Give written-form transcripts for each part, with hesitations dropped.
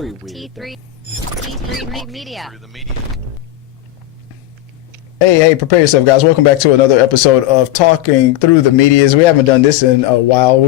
very weird. T3 Media. Hey, prepare yourself, guys. Welcome back to another episode of Talking Through the Medias. We haven't done this in a while.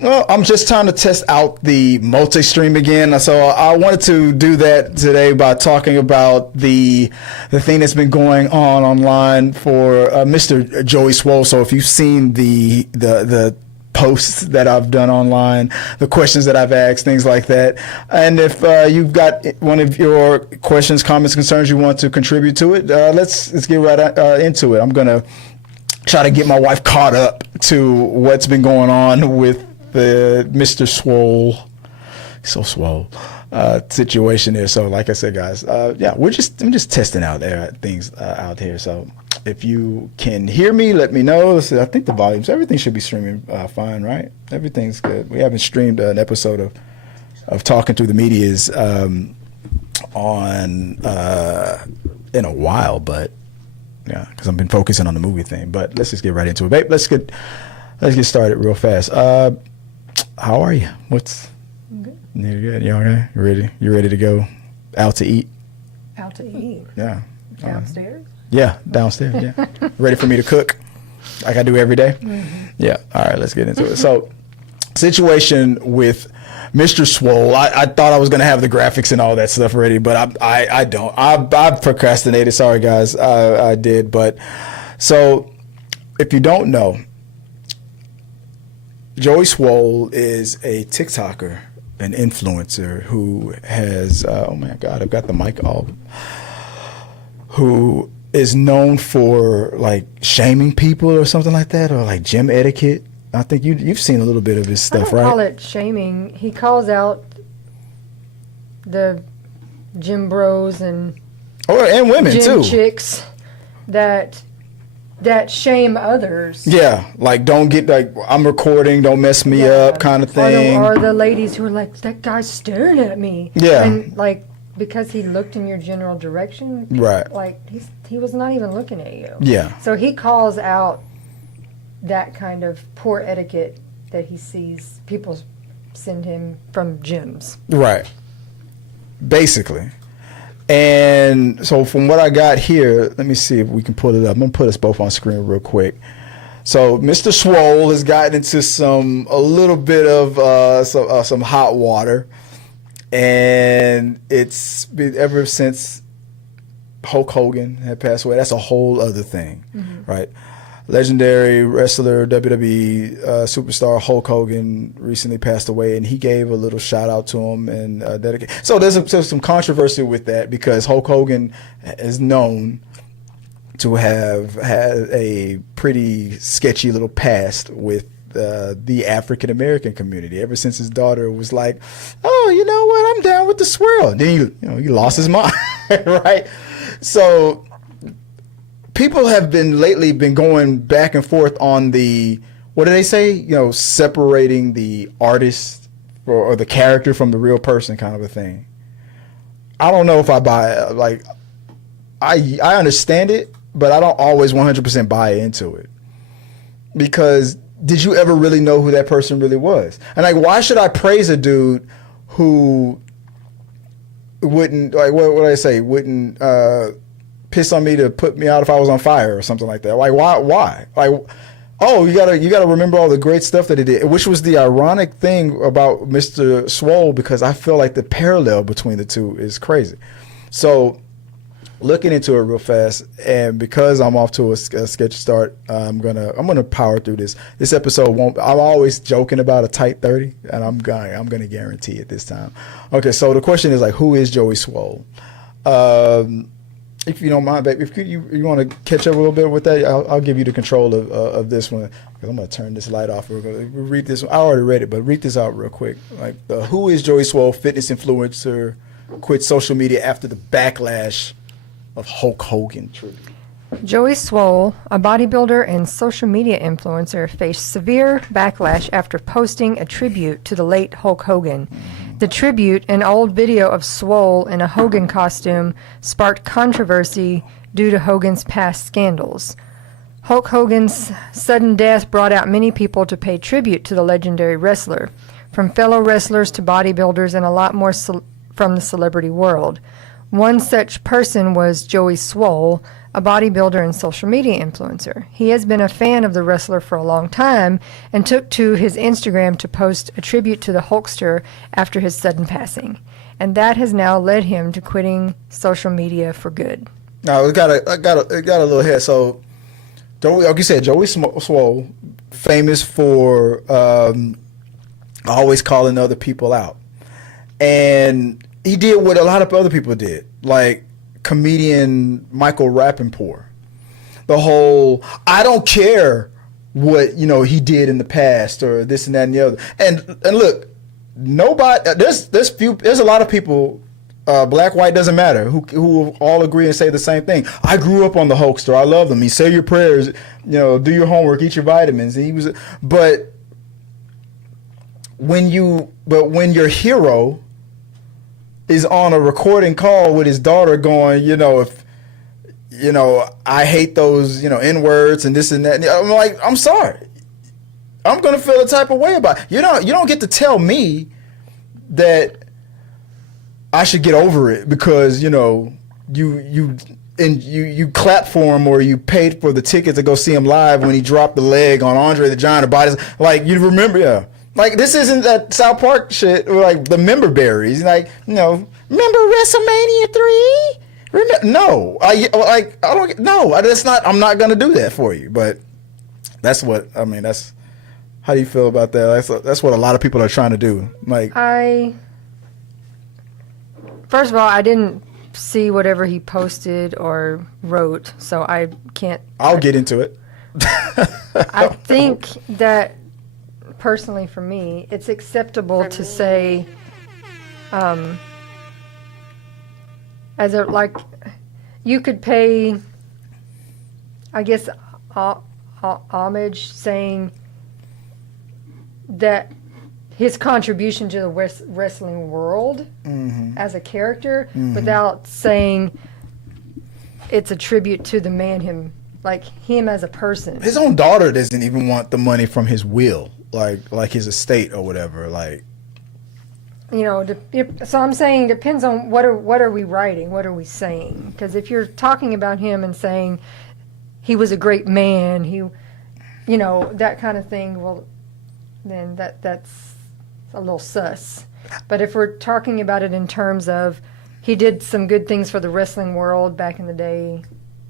I'm just trying to test out the multi-stream again. So I wanted to do that today by talking about the thing that's been going on online for Mr. Joey Swoll. So if you've seen the posts that I've done online, the questions that I've asked, things like that. And if you've got one of your questions, comments, concerns you want to contribute to it, let's get right into it. I'm going to try to get my wife caught up to what's been going on with the Mr. Swoll, situation there. So like I said, guys, I'm just testing out things out here. So if you can hear me, let me know. So I think the volumes, everything should be streaming fine, right? Everything's good. We haven't streamed an episode of Talking Through the Medias in a while, but yeah, because I've been focusing on the movie thing. But let's just get right into it, babe. Let's get started real fast. How are you? I'm good. You're good. You okay? You ready to go out to eat? Out to eat? Yeah. Downstairs? Yeah, downstairs. Yeah. Ready for me to cook like I do every day? Mm-hmm. Yeah. All right, let's get into it. So, situation with Mr. Swoll. I thought I was going to have the graphics and all that stuff ready, but I don't. I've procrastinated. Sorry, guys. I did. But so, if you don't know, Joey Swoll is a TikToker, an influencer who has, oh my God, I've got the mic off, who is known for like shaming people or something like that, or like gym etiquette. I think you've seen a little bit of his stuff, right? I don't call it shaming. He calls out the gym bros and women gym too, chicks that shame others. Yeah, like don't get like I'm recording, don't mess me up, kind of thing. Or the ladies who are like, that guy's staring at me. Yeah, and like because he looked in your general direction, right? Like he was not even looking at you. Yeah. So he calls out that kind of poor etiquette that he sees people send him from gyms. Right. Basically. And so from what I got here, let me see if we can pull it up. I'm going to put us both on screen real quick. So Mr. Swoll has gotten into a little bit of some hot water. And it's been ever since Hulk Hogan had passed away. That's a whole other thing, right? Legendary wrestler, WWE superstar Hulk Hogan recently passed away, and he gave a little shout out to him and dedicate. So there's some controversy with that because Hulk Hogan is known to have had a pretty sketchy little past with the African American community. Ever since his daughter was like, "Oh, you know what? I'm down with the swirl," and then he lost his mind, right? So people have lately been going back and forth on what do they say? Separating the artist or the character from the real person, kind of a thing. I don't know if I buy it. Like, I understand it, but I don't always 100% buy into it. Because did you ever really know who that person really was? And like, why should I praise a dude who wouldn't, like, what would I say? Wouldn't piss on me to put me out if I was on fire or something like that. Like, why? Like, oh, you gotta remember all the great stuff that he did, which was the ironic thing about Mr. Swoll, because I feel like the parallel between the two is crazy. So looking into it real fast, and because I'm off to a sketchy start, I'm gonna power through this. This episode won't. I'm always joking about a tight 30, and I'm gonna guarantee it this time. Okay, so the question is like, who is Joey Swoll? If you don't mind, babe, if you want to catch up a little bit with that, I'll give you the control of this one. Because I'm going to turn this light off. We're going to read this one. I already read it, but read this out real quick. Like, who is Joey Swoll, fitness influencer, quit social media after the backlash of Hulk Hogan tribute? Joey Swoll, a bodybuilder and social media influencer, faced severe backlash after posting a tribute to the late Hulk Hogan. The tribute, an old video of Swoll in a Hogan costume, sparked controversy due to Hogan's past scandals. Hulk Hogan's sudden death brought out many people to pay tribute to the legendary wrestler. from fellow wrestlers to bodybuilders and a lot more from the celebrity world. One such person was Joey Swoll, a bodybuilder and social media influencer. He has been a fan of the wrestler for a long time and took to his Instagram to post a tribute to the Hulkster after his sudden passing. And that has now led him to quitting social media for good. Now, it got a little head. So, like you said, Joey Swoll, famous for always calling other people out. And he did what a lot of other people did, like comedian Michael Rappaport. The whole, I don't care what, he did in the past or this and that and the other. And look, nobody, there's a lot of people, black, white, doesn't matter, who all agree and say the same thing. I grew up on the Hulkster. I love them. He say your prayers, do your homework, eat your vitamins. And but when your hero is on a recording call with his daughter going, if I hate those, N-words and this and that. I'm like, I'm sorry. I'm going to feel the type of way about it. You don't get to tell me that I should get over it because, you clapped for him or you paid for the ticket to go see him live when he dropped the leg on Andre the Giant or bodies. Like, you remember, yeah. Like, this isn't that South Park shit, or like the member berries. Like, remember WrestleMania 3? No, that's not. I'm not gonna do that for you. But that's what I mean. That's how do you feel about that? That's what a lot of people are trying to do. Like, first of all, I didn't see whatever he posted or wrote, so I can't. I'll get into it. I think that. Personally, for me, it's acceptable to say, you could pay, I guess, homage, saying that his contribution to the wrestling world as a character, without saying it's a tribute to the man him as a person. His own daughter doesn't even want the money from his will. Like his estate or whatever, so I'm saying depends on what are we writing, what are we saying? Because if you're talking about him and saying he was a great man, that kind of thing, well, then that's a little sus. But if we're talking about it in terms of he did some good things for the wrestling world back in the day,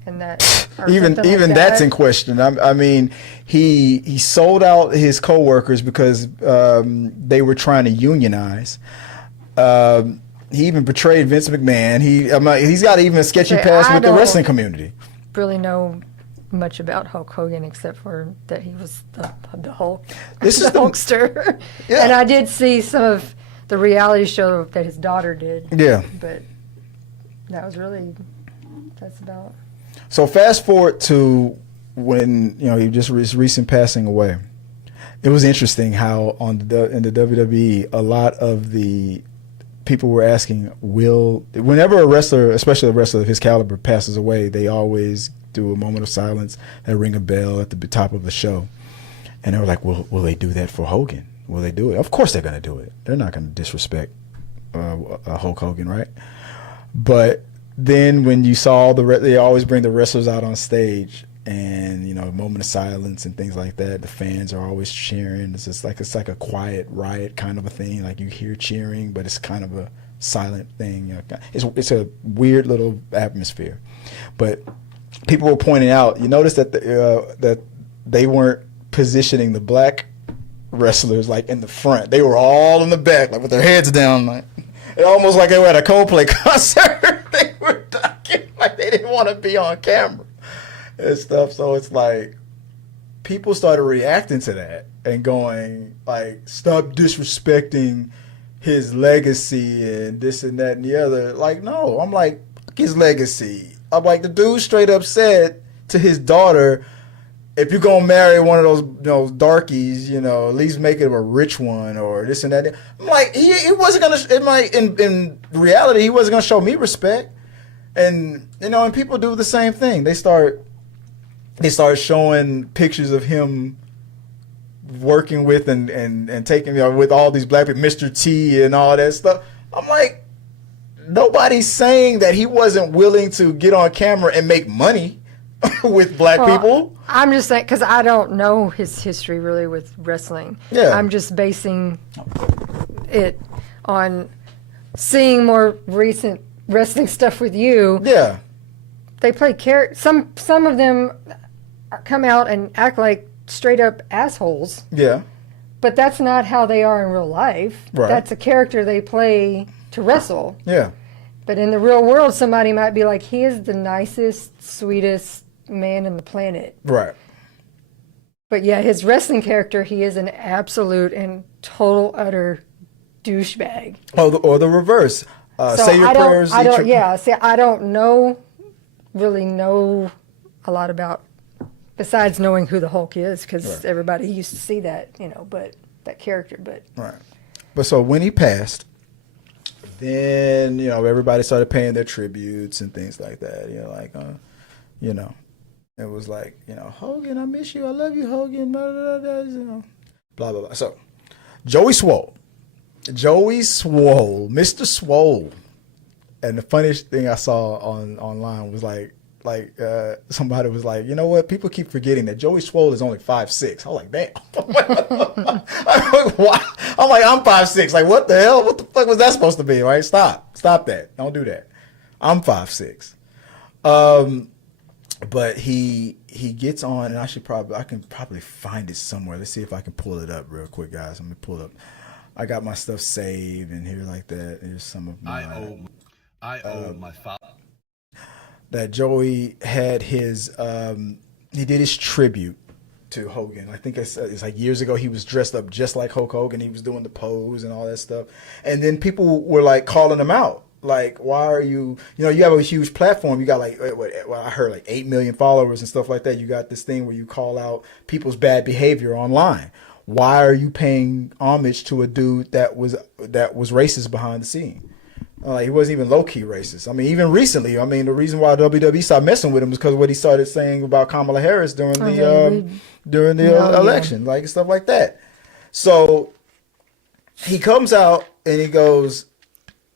and that even that's in question. I mean, he sold out his coworkers because they were trying to unionize. He even betrayed Vince McMahon. He's got even a sketchy past with the wrestling community. Really know much about Hulk Hogan except for that he was the Hulk, this the is Hulkster. Yeah. And I did see some of the reality show that his daughter did. Yeah, but that's about. So fast forward to when he just his recent passing away. It was interesting how in the WWE a lot of the people were asking, whenever a wrestler, especially a wrestler of his caliber, passes away, they always do a moment of silence, they ring a bell at the top of the show, and they were like, will they do that for Hogan? Will they do it? Of course they're going to do it. They're not going to disrespect Hulk Hogan, right? But then when you saw they always bring the wrestlers out on stage and, a moment of silence and things like that. The fans are always cheering. It's like a quiet riot kind of a thing. Like you hear cheering, but it's kind of a silent thing. It's a weird little atmosphere. But people were pointing out, you notice that that they weren't positioning the black wrestlers like in the front. They were all in the back, like with their heads down, like almost like they were at a Coldplay concert. They were talking like they didn't want to be on camera and stuff. So it's like people started reacting to that and going like, stop disrespecting his legacy and this and that and the other. Like, no, I'm like, fuck his legacy. I'm like, the dude straight up said to his daughter, if you're gonna marry one of those darkies, at least make it a rich one or this and that. I'm like, he wasn't gonna. In reality, he wasn't gonna show me respect. And and people do the same thing. They start showing pictures of him working with and taking, with all these black people, Mr. T and all that stuff. I'm like, nobody's saying that he wasn't willing to get on camera and make money with black people. I'm just saying, because I don't know his history really with wrestling. Yeah. I'm just basing it on seeing more recent wrestling stuff with you. Yeah. They play some of them come out and act like straight up assholes. Yeah. But that's not how they are in real life. Right. That's a character they play to wrestle. Yeah. But in the real world, somebody might be like, he is the nicest, sweetest man in the planet. Right. But yeah, his wrestling character, he is an absolute and total, utter douchebag. Or the reverse. Say your prayers. I don't really know a lot about, besides knowing who the Hulk is, because everybody used to see that, but that character. But right. But so when he passed, then everybody started paying their tributes and things like that. It was like, Hogan, I miss you, I love you, Hogan, blah blah blah, blah blah blah. So Joey Swoll, Mr. Swoll, and the funniest thing I saw online was like somebody was like, you know what? People keep forgetting that Joey Swoll is only 5'6". I was like, damn. I'm like, why? I'm like, I'm 5'6". Like, what the hell? What the fuck was that supposed to be? Right? Stop that. Don't do that. I'm 5'6". But he gets on, and I can probably find it somewhere. Let's see if I can pull it up real quick, guys. Let me pull it up. I got my stuff saved and here like that. Here's some of my. I owe my father. That Joey had his he did his tribute to Hogan. I think it's like years ago. He was dressed up just like Hulk Hogan. He was doing the pose and all that stuff. And then people were like calling him out. Like, why are you, you have a huge platform. You got like, I heard like 8 million followers and stuff like that. You got this thing where you call out people's bad behavior online. Why are you paying homage to a dude that was racist behind the scene? He wasn't even low-key racist. I mean, even recently, the reason why WWE stopped messing with him was because what he started saying about Kamala Harris during the election, like stuff like that. So he comes out and he goes,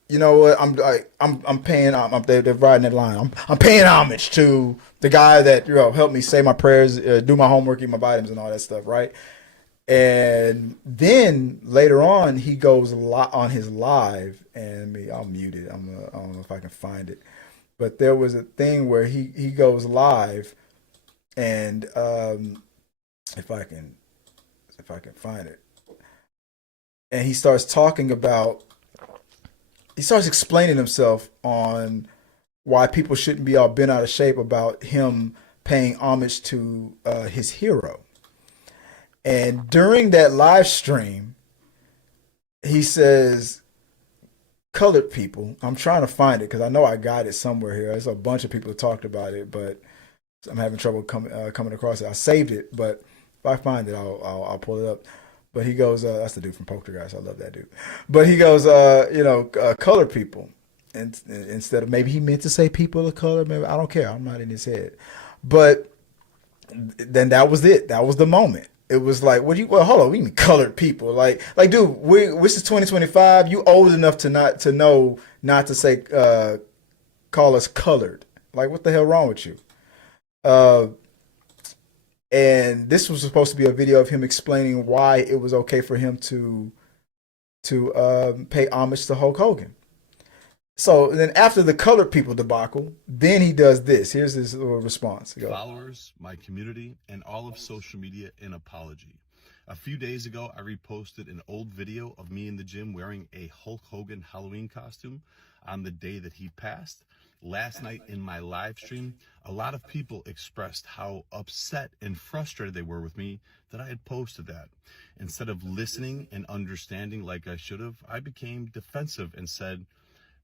you know what? I'm paying. They're riding that line. I'm paying homage to the guy that helped me say my prayers, do my homework, eat my vitamins, and all that stuff, right? And then later on, he goes on his live, and I'll mute it. I don't know if I can find it, but there was a thing where he goes live, and if I can find it, and he starts explaining himself on why people shouldn't be all bent out of shape about him paying homage to his hero. And during that live stream, he says, colored people, I'm trying to find it because I know I got it somewhere here. There's a bunch of people who talked about it, but I'm having trouble coming across it. I saved it, but if I find it, I'll pull it up. But he goes, that's the dude from Poltergeist. I love that dude. But he goes, colored people. And instead of, maybe he meant to say people of color. Maybe, I don't care. I'm not in his head. But then that was it. That was the moment. It was like, hold on, we mean colored people. Like, dude, this is 2025. You old enough to know not to say, call us colored. Like, what the hell wrong with you? And this was supposed to be a video of him explaining why it was okay for him to pay homage to Hulk Hogan. So then after the colored people debacle, then he does this. Here's his little response. Followers, my community, and all of social media, an apology. A few days ago, I reposted an old video of me in the gym wearing a Hulk Hogan Halloween costume on the day that he passed. Last night in my live stream, a lot of people expressed how upset and frustrated they were with me that I had posted that. Instead of listening and understanding like I should have, I became defensive and said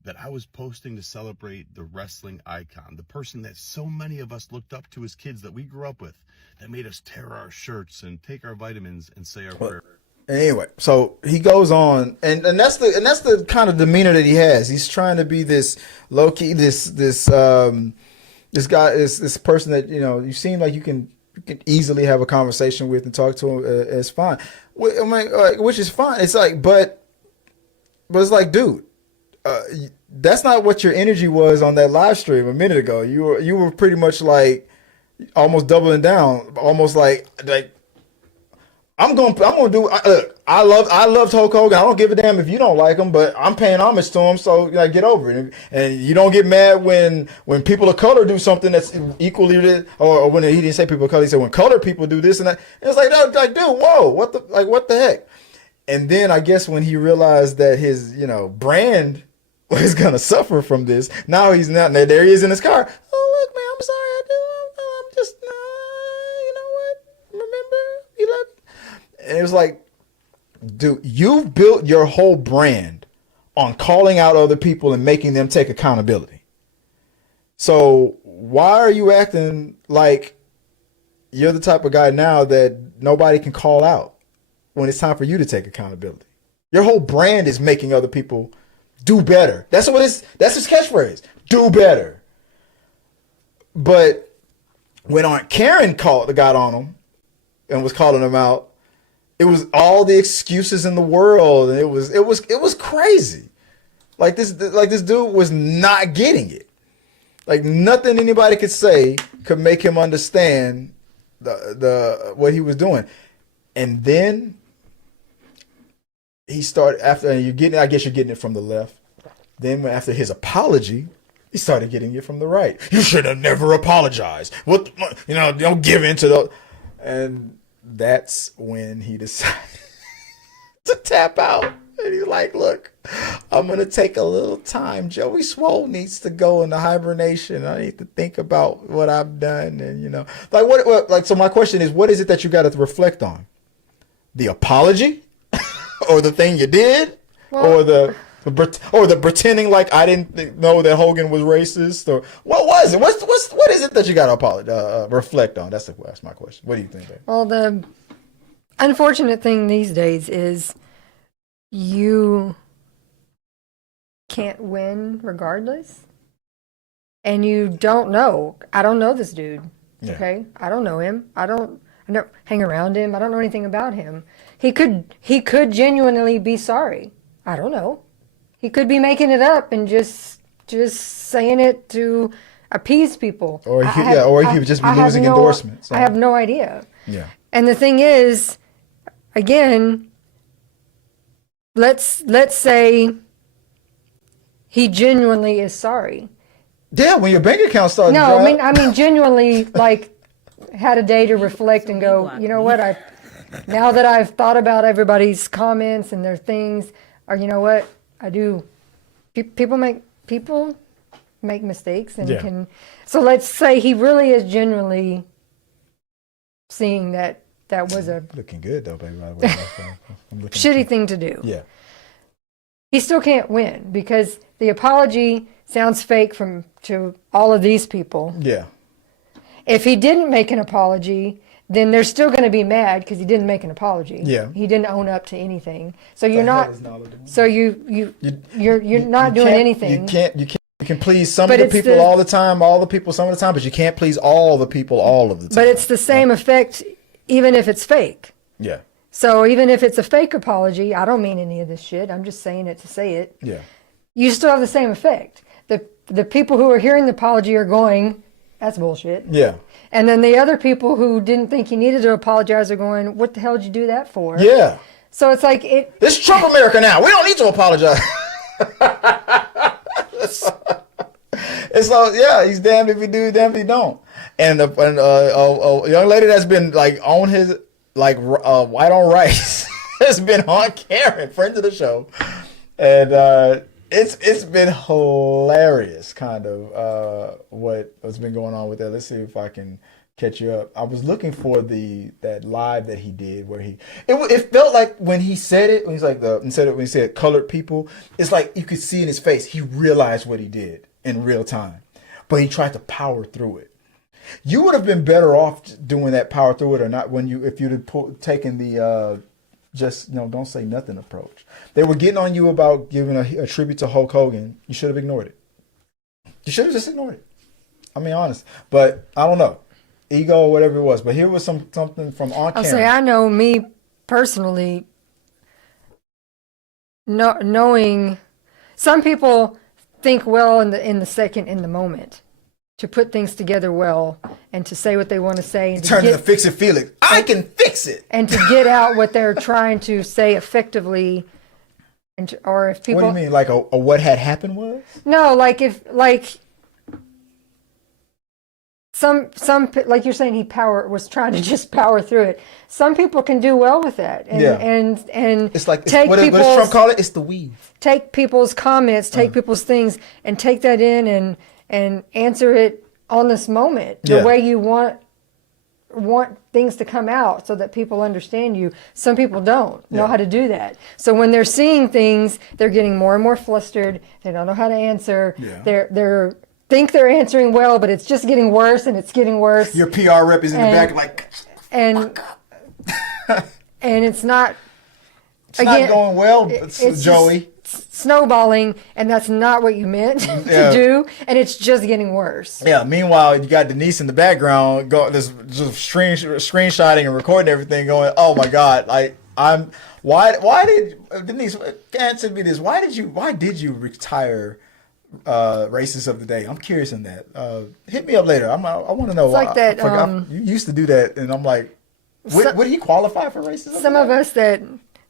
that I was posting to celebrate the wrestling icon, the person that so many of us looked up to as kids that we grew up with, that made us tear our shirts and take our vitamins and say our prayers. Anyway, so he goes on, and that's the kind of demeanor that he has. He's trying to be this low key, this guy is this person that you seem like you can you can easily have a conversation with and talk to him. It's fine. I mean, which is fine. It's like, but it's like, dude, that's not what your energy was on that live stream a minute ago. You were pretty much like almost doubling down, almost like I'm gonna do. Look, I loved Hulk Hogan. I don't give a damn if you don't like him, but I'm paying homage to him. So like, get over it. And you don't get mad when people of color do something that's equally, or when he didn't say people of color, he said when colored people do this and that. And it's like, no, like, dude, whoa, what the heck? And then I guess when he realized that his brand was gonna suffer from this, now he's not. There he is in his car. Oh look, man, I'm sorry, I'm just, you know what? Remember, you love. And it was like, dude, you've built your whole brand on calling out other people and making them take accountability. So why are you acting like you're the type of guy now that nobody can call out when it's time for you to take accountability? Your whole brand is making other people do better. That's his catchphrase. Do better. But when Aunt Karen got on him and was calling him out, it was all the excuses in the world, and it was crazy. Like this dude was not getting it. Like nothing anybody could say could make him understand the what he was doing. And then he started after I guess you're getting it from the left. Then after his apology, he started getting it from the right. You should have never apologized. What don't give in to the and that's when he decided to tap out. And he's like, look, I'm going to take a little time. Joey Swoll needs to go into hibernation. I need to think about what I've done. And, so my question is, what is it that you got to reflect on? The apology or the thing you did or the pretending like I didn't know that Hogan was racist, or what was it? What is it that you got to reflect on? That's my question. What do you think, babe? Well, the unfortunate thing these days is you can't win regardless, and you don't know. I don't know this dude. Yeah. Okay, I don't know him. I don't hang around him. I don't know anything about him. He could genuinely be sorry. I don't know. He could be making it up and just saying it to appease people. Or he could just be losing endorsements. I have no idea. Yeah. And the thing is, again, let's say he genuinely is sorry. Yeah, when your bank account started. No, I mean genuinely had a day to reflect and go, you know what, now that I've thought about everybody's comments and their things, or you know what, I do. People make mistakes and so let's say he really is genuinely seeing that was a looking good though, baby. By the way, shitty thing to do. Yeah. He still can't win because the apology sounds fake to all of these people. Yeah. If he didn't make an apology, then they're still going to be mad because he didn't make an apology. Yeah. He didn't own up to anything. So you're not. So you're not doing anything. You can please some of the people all the time, all the people some of the time, but you can't please all the people all of the time. But it's the same effect, even if it's fake. Yeah. So even if it's a fake apology, I don't mean any of this shit. I'm just saying it to say it. Yeah. You still have the same effect. The people who are hearing the apology are going, that's bullshit. Yeah. And then the other people who didn't think he needed to apologize are going, what the hell did you do that for? Yeah. So it's like this is Trump America now. We don't need to apologize. And so he's damned if he do, damned if he don't. And a young lady that's been like on his white on rice has been on Karen, friend of the show, and it's been hilarious, kind of what's been going on with that. Let's see if I can catch you up. I was looking for that live that he did where it felt like when he said it, when he's like when he said colored people, it's like you could see in his face he realized what he did in real time, but he tried to power through it. You would have been better off doing that power through it or not if you'd have taken the don't say nothing approach. They were getting on you about giving a tribute to Hulk Hogan. You should have ignored it. You should have just ignored it. I mean, honest. But I don't know. ego or whatever it was. But here was something from on I'll camera. say I know me personally. Knowing some people think well in the second, in the moment, to put things together well and to say what they want to say and to Turn get, into fix it Felix. I can fix it. and to get out what they're trying to say effectively. And or if people, What do you mean, like a what had happened was? no, like if like some like you're saying, he was trying to just power through it. Some people can do well with that, and Yeah. and It's like take what does people's Trump call it? It's the weave. take people's comments, take people's things, and take that in and answer it on this moment the Yeah. way you want things to come out, so that people understand you. Some people don't know Yeah. how to do that. So when they're seeing things, they're getting more and more flustered. They don't know how to answer. Yeah. They're think they're answering well, but it's just getting worse and it's getting worse. Your PR rep is in the back like, and and it's not it's not going well, it's Joey. just snowballing, and that's not what you meant Yeah. to do, and it's just getting worse. Yeah. Meanwhile, you got Denise in the background, just screenshotting and recording everything, going, "Oh my God!" Like why did Denise answer me this? Why did you retire Racist of the Day? I'm curious in that. Hit me up later. I want to know. It's like that, you used to do that, and I'm like, would he qualify for racism? Some of us that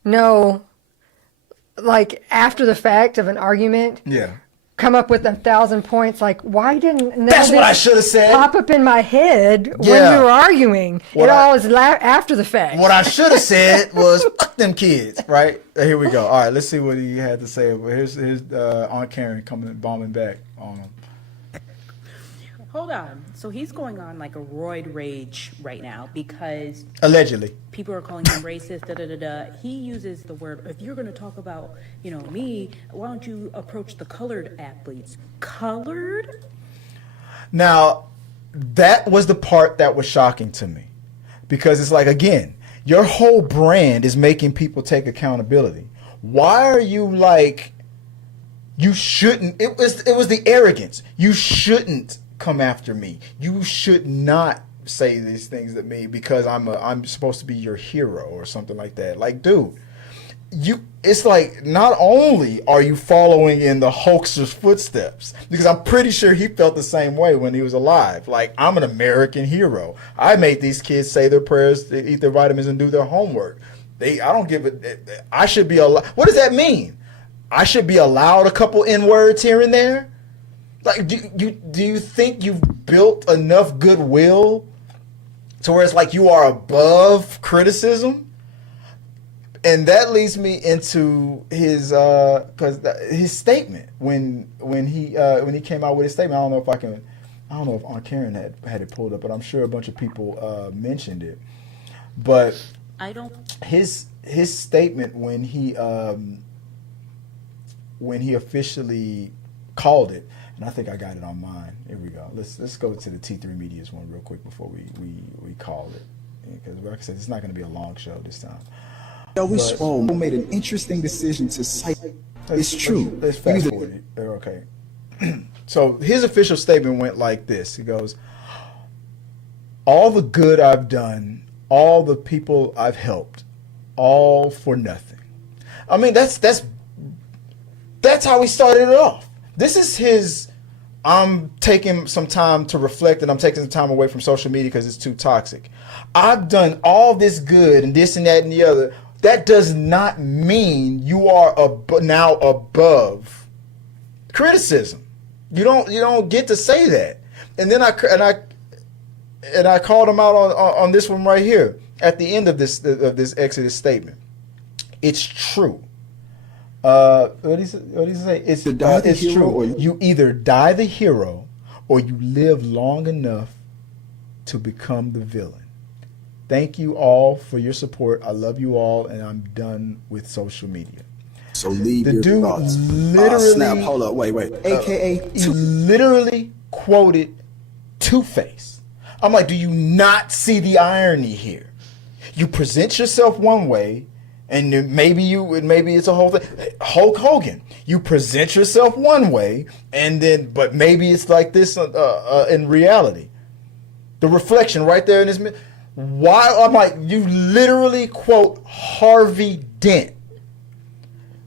know, like after the fact of an argument, Yeah. come up with 1,000 points. Like, why didn't none That's of what I this should have said. pop up in my head when Yeah. we were arguing? What it I- all is after the fact. What I should have said was fuck them kids, right? Here we go. All right, let's see what he had to say. Here's Aunt Karen coming bombing back on him. Hold on. So he's going on like a roid rage right now because Allegedly. people are calling him racist, da da da da. He uses the word, if you're going to talk about, me, why don't you approach the colored athletes? Colored? Now, that was the part that was shocking to me, because it's like, again, your whole brand is making people take accountability. Why are you like, you shouldn't? It was the arrogance. You shouldn't come after me. You should not say these things to me because I'm supposed to be your hero or something like that. Like, dude, it's like, not only are you following in the hoaxer's footsteps, because I'm pretty sure he felt the same way when he was alive. Like, I'm an American hero. I made these kids say their prayers, eat their vitamins, and do their homework. I don't give it. I should be allowed. What does that mean? I should be allowed a couple N-words here and there? Like, do you think you've built enough goodwill to where it's like you are above criticism? And that leads me into his statement when he came out with his statement. I don't know if Aunt Karen had it pulled up, but I'm sure a bunch of people mentioned it. But I don't. his statement when he officially called it, and I think I got it on mine. Here we go. Let's go to the T3 Media's one real quick before we call it, because like I said, it's not going to be a long show this time. Joey Swoll made an interesting decision to cite. It's true. Let's fast forward it. Okay. So his official statement went like this. He goes, "All the good I've done, all the people I've helped, all for nothing." I mean, that's how he started it off. This is his, I'm taking some time to reflect and I'm taking some time away from social media because it's too toxic. I've done all this good and this and that and the other. That does not mean you are now above criticism. You don't get to say that. And then I called him out on this one right here at the end of this Exodus statement. It's true. What did he say? It's true. Or you either die the hero or you live long enough to become the villain. Thank you all for your support. I love you all, and I'm done with social media. So leave The your dude thoughts. literally, Snap, hold up, wait. AKA he literally quoted Two-Face. I'm like, do you not see the irony here? You present yourself one way, and maybe it's a whole thing. Hulk Hogan, you present yourself one way, but maybe it's like this in reality. The reflection right there in this. Why? I'm like, you literally quote Harvey Dent.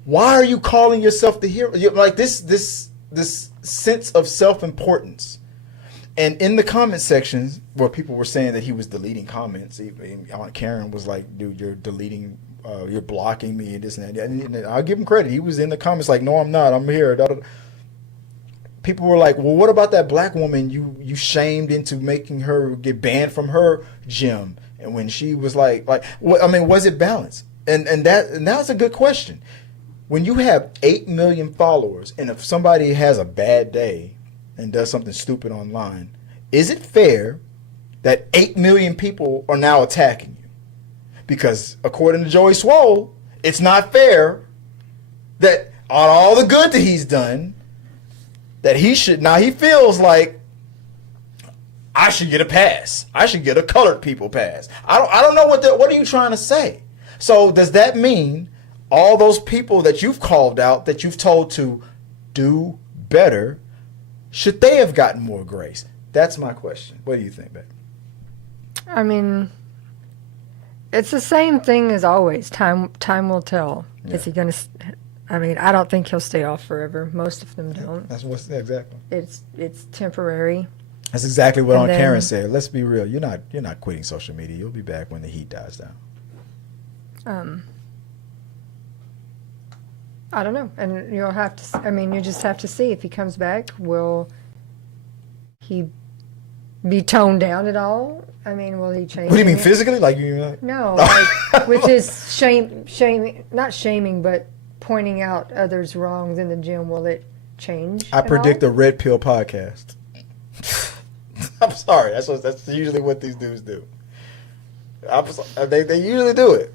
Why are you calling yourself the hero? You're like this sense of self-importance. And in the comment sections where people were saying that he was deleting comments, Aunt Karen was like, dude, you're deleting, you're blocking me and this and that. And I'll give him credit. He was in the comments like, no, I'm not. I'm here. Da, da, da. People were like, well, what about that black woman you shamed into making her get banned from her gym? And when she was like, what, I mean, was it balanced? And that's a good question. When you have 8 million followers, and if somebody has a bad day and does something stupid online, is it fair that 8 million people are now attacking you? Because according to Joey Swoll, it's not fair that on all the good that he's done, that he should, now he feels like I should get a pass. I should get a colored people pass. I don't know what are you trying to say? So does that mean all those people that you've called out, that you've told to do better, should they have gotten more grace? That's my question. What do you think, babe? I mean, it's the same thing as always. Time will tell. Yeah. Is he going to? I mean, I don't think he'll stay off forever. Most of them don't. That's what's exactly. It's temporary. That's exactly what And Aunt Karen then- said. Let's be real. You're not quitting social media. You'll be back when the heat dies down. I don't know, and you'll have to. I mean, you just have to see if he comes back. Will he be toned down at all? I mean, will he change? What do you mean it? physically? Like you? No, like with his shaming, not shaming, but pointing out others' wrongs in the gym. Will it change? I predict a red pill podcast. I'm sorry. That's usually what these dudes do. They usually do it.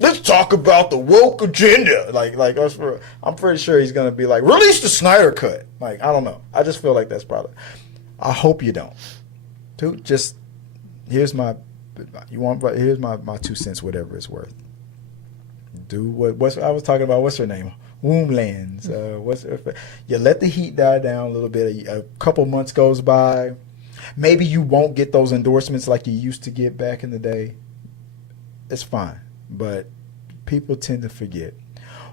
Let's talk about the woke agenda. Like us for, I'm pretty sure he's gonna be like, release the Snyder cut. Like, I don't know. I just feel like that's probably. I hope you don't. Dude, just here's my 2 cents, whatever it's worth. Do what's I was talking about. What's her name? Womblands. You let the heat die down a little bit. A couple months goes by. Maybe you won't get those endorsements like you used to get back in the day. It's fine. But people tend to forget.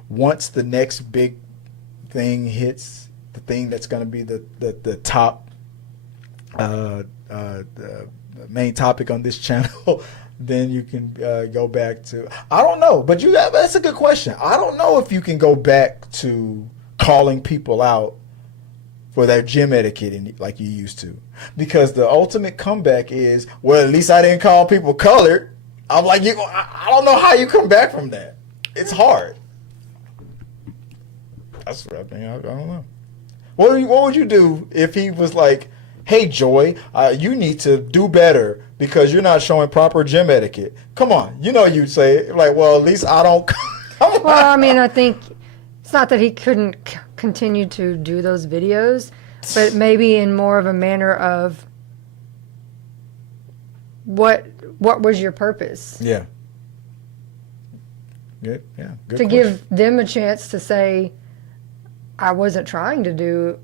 Once the next big thing hits, the thing that's going to be the top, the main topic on this channel, then you can go back to. I don't know, but that's a good question. I don't know if you can go back to calling people out for their gym etiquette like you used to, because the ultimate comeback is, well, at least I didn't call people colored. I'm like, I don't know how you come back from that. It's hard. I don't know. What would you do if he was like, hey, Joy, you need to do better because you're not showing proper gym etiquette? Come on. You'd say, like, well, at least I don't. Well, I mean, I think it's not that he couldn't continue to do those videos, but maybe in more of a manner of what was your purpose? Yeah. Good. Yeah. Good To question. give them a chance to say, I wasn't trying to do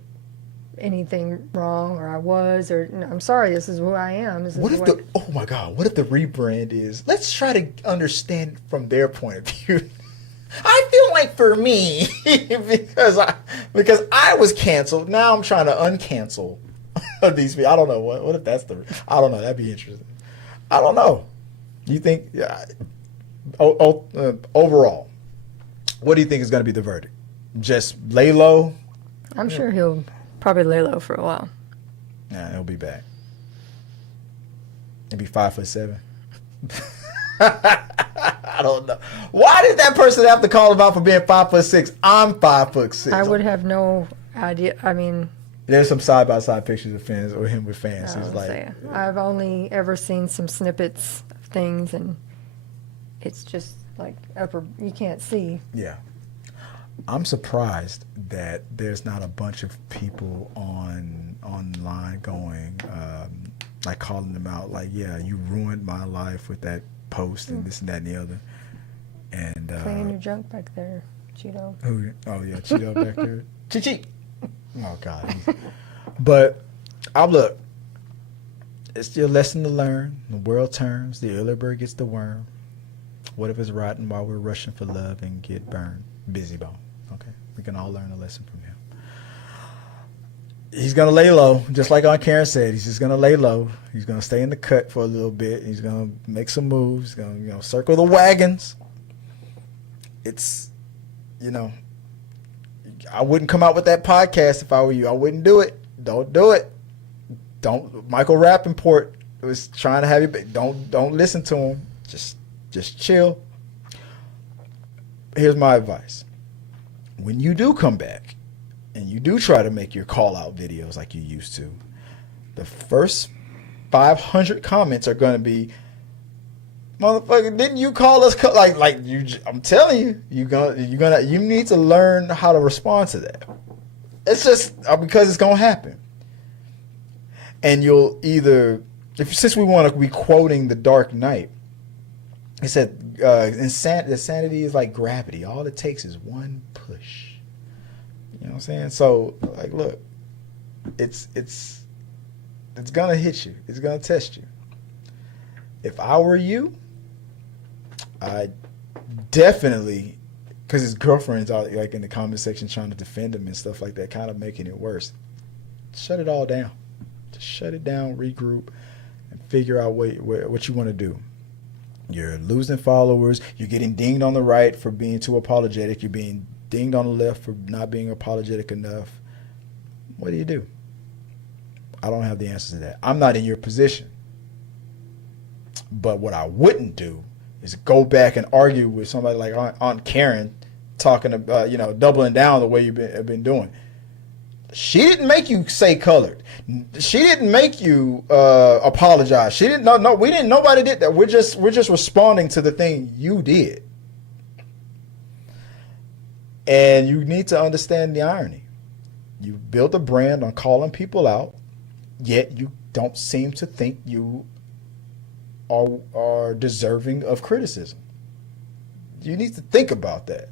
anything wrong, or I was, or no, I'm sorry, this is who I am. What if oh my God, what if the rebrand is, let's try to understand from their point of view. I feel like for me, because I was canceled, now I'm trying to uncancel these people. I don't know. What if that's I don't know. That'd be interesting. I don't know. You think, overall, what do you think is going to be the verdict? Just lay low? I'm sure he'll probably lay low for a while. Yeah, he'll be back. He'll be 5'7". I don't know. Why did that person have to call him out for being 5'6"? I'm 5'6". I would have no idea. I mean, there's some side-by-side pictures of fans or him with fans. I He's would like, say, I've only ever seen some snippets of things, and it's just like you can't see. yeah. I'm surprised that there's not a bunch of people online going, like calling them out, like, yeah, you ruined my life with that post and this and that and the other. And Cleaning your junk back there, Cheeto. who? Oh yeah, Cheeto back there. Chi. Oh God. But look, It's your lesson to learn. The world turns, the early bird gets the worm. What if it's rotten while we're rushing for love and get burned? Busy bone. Okay, we can all learn a lesson from him. He's going to lay low, just like Aunt Karen said. He's just going to lay low. He's going to stay in the cut for a little bit. He's going to make some moves. He's going to, circle the wagons. It's, I wouldn't come out with that podcast if I were you. I wouldn't do it. Don't do it. Don't. Michael Rappaport was trying to have you. Don't listen to him. Just chill. Here's my advice. When you do come back and you do try to make your call out videos like you used to, the first 500 comments are going to be, motherfucker, didn't you call us like you? I'm telling you, you need to learn how to respond to that. It's just because it's going to happen. And you'll either, since we want to be quoting The Dark Knight, he said, insanity is like gravity. All it takes is one push. You know what I'm saying? So, like, look, it's gonna hit you. It's gonna test you. If I were you, I definitely, because his girlfriend's out like in the comment section trying to defend him and stuff like that, kind of making it worse. Shut it all down. Just shut it down, regroup, and figure out what you want to do. You're losing followers. You're getting dinged on the right for being too apologetic. You're being dinged on the left for not being apologetic enough. What do? I don't have the answers to that. I'm not in your position. But what I wouldn't do is go back and argue with somebody like Aunt Karen, talking about, doubling down the way you've been doing. She didn't make you say colored. She didn't make you apologize. She didn't. No, we didn't. Nobody did that. We're just responding to the thing you did. And you need to understand the irony. You built a brand on calling people out, yet you don't seem to think you are deserving of criticism. You need to think about that.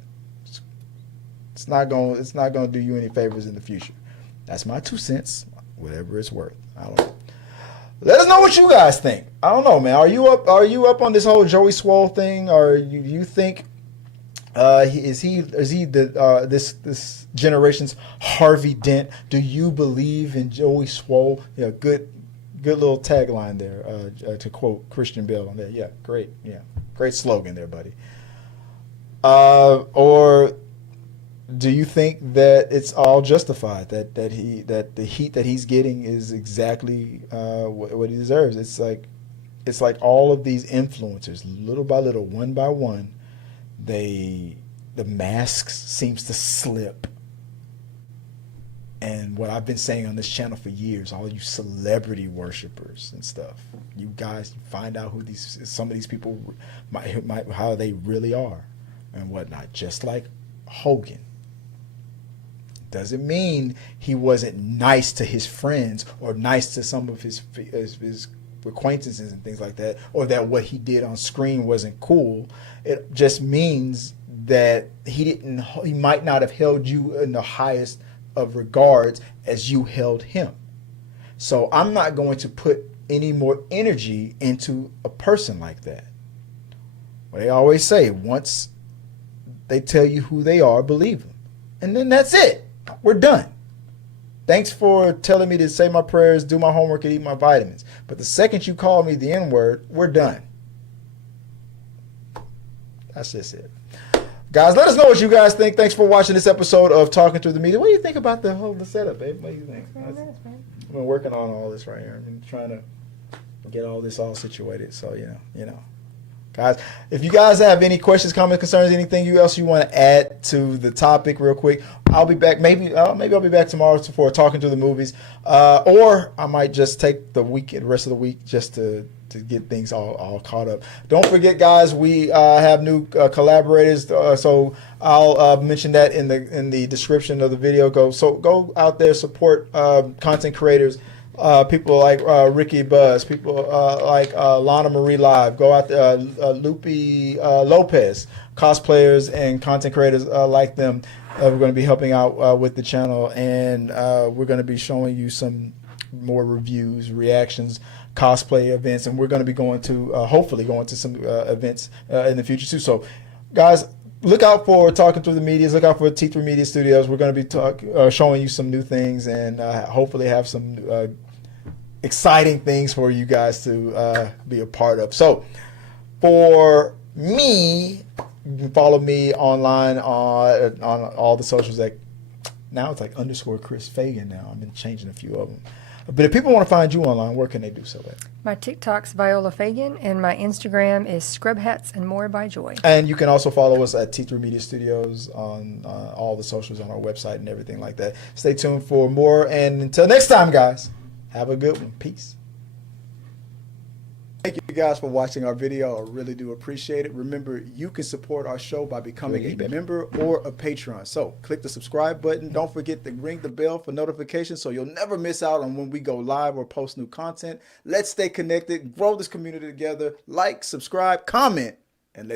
It's not going to do you any favors in the future. That's my 2 cents, whatever it's worth. I don't know. Let us know what you guys think. I don't know, man. Are you up on this whole Joey Swoll thing, or you think is he this generation's Harvey Dent? Do you believe in Joey Swoll? Yeah, good little tagline there, to quote Christian Bale on there. Yeah, great slogan there, buddy. Or do you think that it's all justified, that the heat that he's getting is exactly what he deserves? It's like all of these influencers, little by little, one by one, the mask seems to slip. And what I've been saying on this channel for years, all you celebrity worshipers and stuff, you guys find out who some of these people how they really are and whatnot. Just like Hogan. Doesn't mean he wasn't nice to his friends or nice to some of his acquaintances and things like that, or that what he did on screen wasn't cool. It just means that he might not have held you in the highest of regards as you held him. So I'm not going to put any more energy into a person like that. Well, they always say, once they tell you who they are, believe them. And then that's it. We're done. Thanks for telling me to say my prayers, do my homework, and eat my vitamins. But the second you call me the N-word, we're done. That's just it. Guys, let us know what you guys think. Thanks for watching this episode of Talking Through the Media. What do you think about the setup, babe? What do you think? I've been working on all this right here. I've been trying to get all this all situated. So, you know. Guys, if you guys have any questions, comments, concerns, anything else you want to add to the topic real quick, I'll be back. Maybe I'll be back tomorrow for Talking to the Movies. Or I might just take the rest of the week just to get things all caught up. Don't forget, guys, we have new collaborators. So I'll mention that in the description of the video. Go out there, support content creators. People like Ricky Buzz, people like Lana Marie Live, go out there, Lupe Lopez, cosplayers and content creators like them. We're going to be helping out with the channel, and we're going to be showing you some more reviews, reactions, cosplay events, and we're going to be going to hopefully going to some events in the future too. So, guys, look out for Talking Through the Medias. Look out for T3 Media Studios. We're going to be showing you some new things, and hopefully have some exciting things for you guys to be a part of. So, for me, you can follow me online on all the socials. Now it's like _ Chris Fagan now. I've been changing a few of them. But if people want to find you online, where can they do so at? My TikTok's Viola Fagan, and my Instagram is Scrub Hats and More by Joy. And you can also follow us at T3 Media Studios on all the socials on our website and everything like that. Stay tuned for more. And until next time, guys, have a good one. Peace. Thank you guys for watching our video. I really do appreciate it. Remember, you can support our show by becoming a member or a patron. So click the subscribe button. Don't forget to ring the bell for notifications so you'll never miss out on when we go live or post new content. Let's stay connected, grow this community together. Like, subscribe, comment, and let's